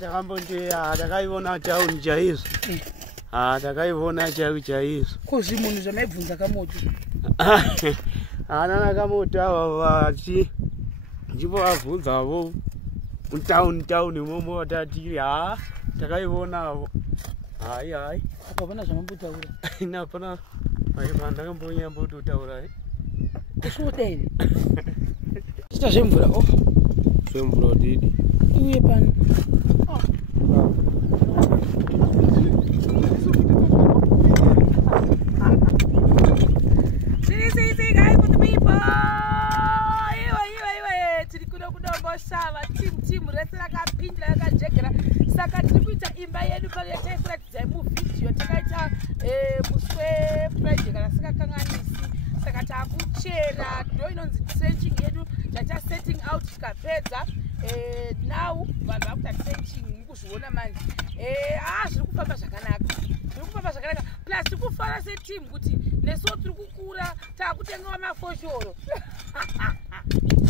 takambondeya takaiona town chaizvo. Takaiona chaizvo. Kozi munhu zvamaibvunza kamoto. Nana kamoto ava ndipo vabvunzavo town imomo watatiri takaiona. Hai. Apana zvamambotaura. Hapana. Ndakambonyambototaura. Kusvodei. Chita zvemvura zvemvura didi. Uye pano. Guys, with the people. Tiri yekuDomboshava team rese rakapindira yakajegera. Saka tiri kuita imba yedu pari yataifuratidzai muvidhiyo takaita muswe Friday kana sikakanganisi. Saka takuchera ndo inonzi trenching yedu tata setting out tikapedza. Now vanhu vakuita trenching mukuzviona manje. Zviri kufamba zvakanaka. Plus tiri kufara seteam kuti nesuwo tiri kukura takutengawa mafoshoro.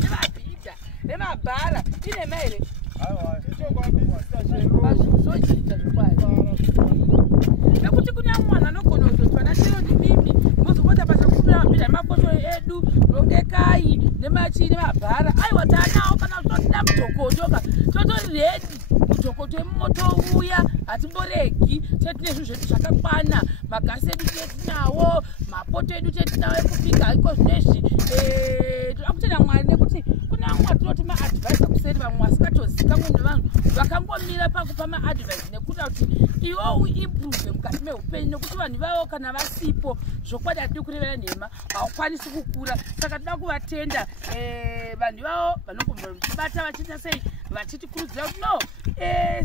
Nemabhidha nemabhara ine maere. Zvochiita zvokwadi. Nekuti kune mwana anogona kuzoti vana chero ndimimi muzopota basa kufumira mabhidha nemafoshoro edu rongekai nemachi nemabhara. Aiwa tanawo kana zvotida mutokotoka totori redi. Mutokoto wemumoto uya hatimboregi tetine zvinhu zvedu zvakakwana. Magasi edu tetinawo, mapoto edu tetinawo ekubika iko zvinezvi. Toda kutenda Mwari nekuti kuna vamwe vatinoti maadvhaisa kuseri vamwe vasikatozikamwe nevanhu vakangomira pakupa maadvhaisi nekuda kuti iwo uimprove mukati meupenyu nekuti vanhu vavo kana vasipo zvokwadi hatidi kurevera nhema haukwanisi kukura. Saka toda kuvatenda vanhu vavo vanombobata vachiita sei vachitikurudzira kuti no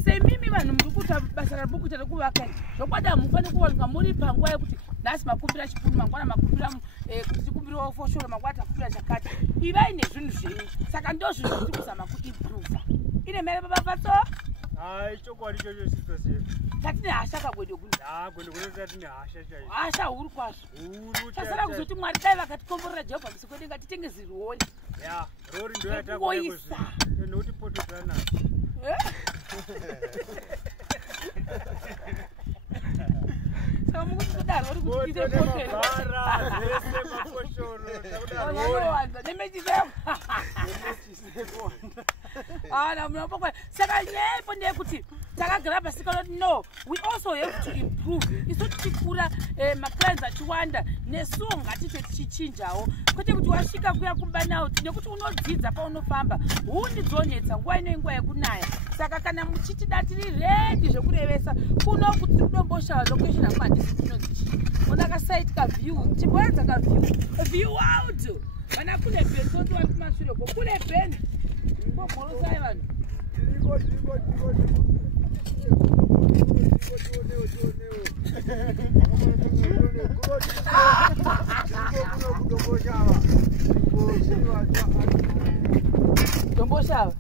semimi vanhu muri kuita basa rari kuita rekuvaka zvokwadi hamufaniri kuwanikwa muri panguva yekuti nhasi makumbira chipunu mangwana makumbira kuti tikumbirawo foshoro mangwana takumbira chakati. Ivai nezvinhu zvenyu. Saka ndo zvinhu zviri kuzama kuimprova. Ine mere baba Basa? Chokwadi chocho sitosiri. Tatine hasha kagwede kuni. Gwede kuni tatine hasha chaiyo. Hasha huru kwazvo. Huru. Tasara kuzoti Mwari dai vakatikomborera Jehovha musi kwedu ngatitenge zirori. Rori ndo yatakwai kuzvi. Nekuti poto plana. Saka mukuti kudaro uri kuti tiite poto. Saka nyepo ndeyekuti takagara pasi kanoti no, we also have to improve. Isu tichikura maclients achiwanda nesuwo ngatite tichichinjawo. Kwete kuti wasvika kuya kubanauti nekuti unodzidza paunofamba hundidzonetsa nguva ino inguva yekunaya. Saka kana muchitida tiri redi zvekurevesa kuno kuti yekuDomboshava location yangu handisi tinonzi onaka site kaview chiboedza kaview out vana kune bend toti vari kumashure ko kune bend ngomborosai vanhu Domboshava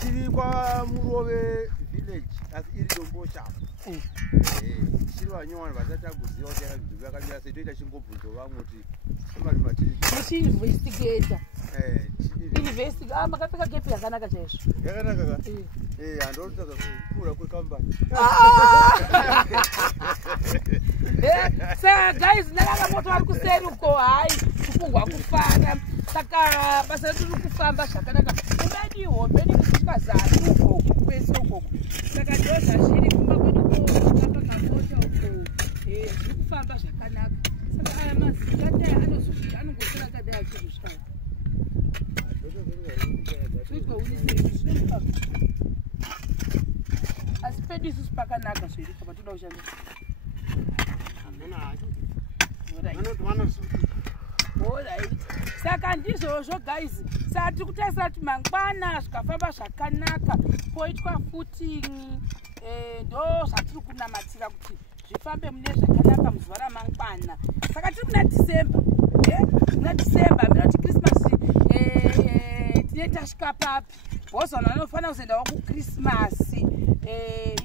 tiri kwaMurove village asi iri Domboshava. Chiri vanyowani vasatakuziva kuti yakabvunzo yakamira sei toita chingobvunzo vamwe kuti imari matiri muchiinvestigator makapfeka kepi yakanaka chaizvo yakanaka ka handotaka kukura kwekambani. Saka guys ndakakamoto vari kuseri uko hai kufungwa kufara. Saka basa redu riri kufamba zvakanaka. Ungadi hombe nekusvika zasi ukoko kwese ukoko. Saka ndo zvazviri kumba kwedu kwapakamoto uko zviri kufamba zvakanaka. Saka aya mazita dai anongosara kadai achizvisvika. Asi pedu isusu pakanaka zviri kama toda kushandisa. Alright. Saka ndizvozvo guys. Saka tiri kutarisira kuti mangwana zvikafamba zvakanaka poitwa footing ndo zvatiri kunamatira kuti zvifambe mune zvakanaka muzuva ramangwana. Saka tiri kuna December. Muna December minoti Christmas tine tasvika papi. Bhozi vanhu vanofanira kuzoendawo kuChristmas.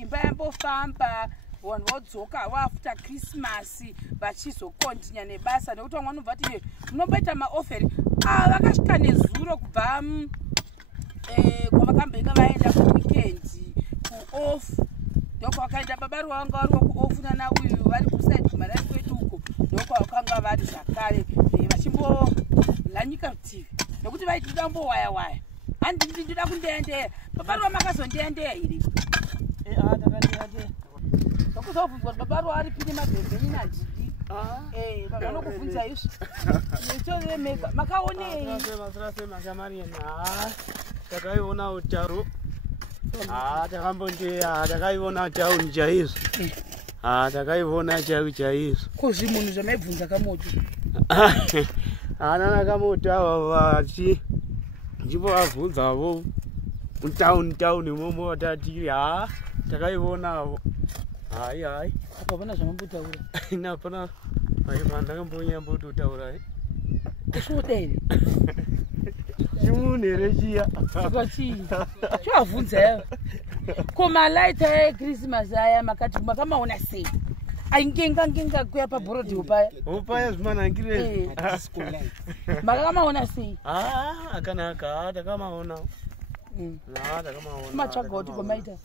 Imba yambofamba. Vanhu vodzoka after Christmas vachizokontinya nebasa nekuti vamwe vanobva kuti munomboita maoferi vakasvika nezuro kubva kwavakambenga vaenda baba wanga vari ofuna nauyu vari kusaidi kumarari kwedu uko ndokwakanga vari zvakare vachimbolanyika rutivi nekuti vaiti ndambowaya handii ndoda kundeyandeya baba vamakazondeyandeya here ndokuzobvunzwa kuti baba ari pinde mabhembeni nadhidi vanokubvunza izvo itoremeka makaonei takaiona utaro takambondeya takaiona tauni chaizvo takaiona chaizvo kozvi munhu zvamaibvunza kamoto hana kamoto ava nchimbovabvunzavo mutauni imomo tatiri takaionavo hai apapana zvamambotaura inapana ndakambonyambototaura kusvodeni chimunhu here chiya chii chovabvunza yavo ko malaita ekrisimasi aya makati makamaona sei aingenga kuya pabhorodhiwo paya zvimanhangirei makamaona sei akanaka takamaona matsvaga kuti gomaita